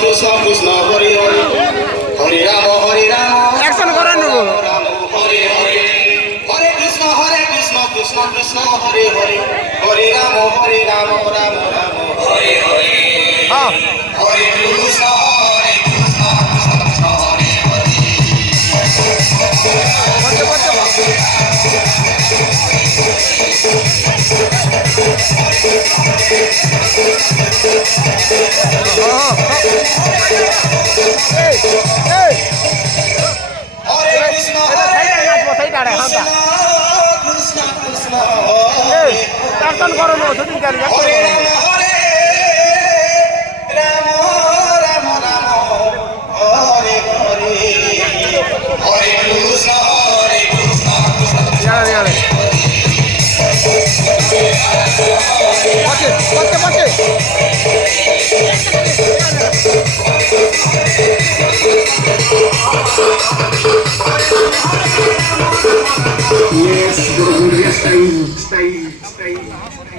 Krishna Krishna Hare Hare Hare Ram action করেন নেবো রাম হরে হরে হরে কৃষ্ণ কৃষ্ণ কৃষ্ণ হরে হরে রাম রাম রাম হরে হরে হ্যাঁ হরে কৃষ্ণ কৃষ্ণ কৃষ্ণ হরে হরে হরে কৃষ্ণ কৃষ্ণ কৃষ্ণ অ্যাকশন করো না দুদিন গাড়ি হরে রাম রাম রাম হরে হরে হরে কৃষ্ণ কৃষ্ণ যাবে পচে পচে Yes, stay.